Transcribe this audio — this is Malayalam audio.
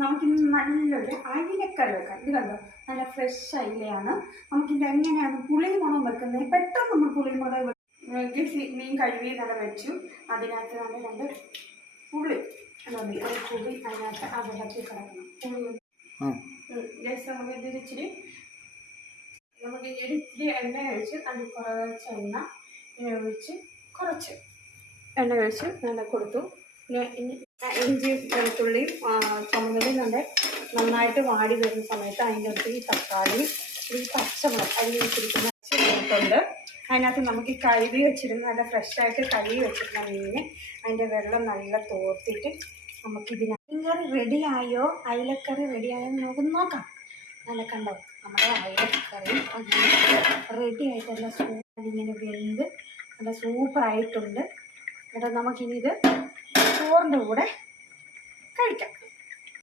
നമുക്കിന്ന് നല്ലൊരു അയിലക്കറി വെക്കാം. ഇത് കണ്ടോ, നല്ല ഫ്രഷ് അയിലയാണ്. നമുക്കിത് എങ്ങനെയാണ് പുളിമുളക് വെക്കുന്നത്? പെട്ടെന്ന് നമ്മൾ പുളിമുളക് മീൻ കഴുകി നല്ല വെച്ചു. അതിനകത്ത് നമ്മൾ രണ്ട് പുളി പുളി അതിനകത്ത് അതിനകത്ത് കിടക്കണം. ജസ്റ്റ് നമുക്ക് ഇതിരിച്ചിരി എണ്ണ ഒഴിച്ച് അതിൽ കുറച്ച് എണ്ണ ഒഴിച്ച് നല്ല കൊടുത്തു. ഇഞ്ചി വെളുത്തുള്ളിയും ചുമന്നുള്ളിയും നന്നായിട്ട് വാടി വരുന്ന സമയത്ത് അതിൻ്റെ അടുത്ത് ഈ തക്കാളി, ഈ പച്ചമുളക് അരി വെച്ചിരിക്കുന്ന പച്ചമുളകുണ്ട്. അതിനകത്ത് നമുക്ക് ഈ കഴുകി വെച്ചിരുന്ന നല്ല ഫ്രഷായിട്ട് കഴുകി വെച്ചിരുന്ന മീൻ അതിൻ്റെ വെള്ളം നല്ല തോർത്തിട്ട് നമുക്കിതിനകത്ത് റെഡിയായോ, അയിലക്കറി റെഡിയായോ നമുക്ക് നോക്കാം. നല്ല കണ്ടോ, നമ്മുടെ അയിലക്കറി റെഡി ആയിട്ടല്ല അതിങ്ങനെ വെന്ത് നല്ല സൂപ്പറായിട്ടുണ്ട്. എന്നിട്ട് നമുക്കിനി ഇത് ചോറിൻ്റെ കൂടെ കഴിക്കാം.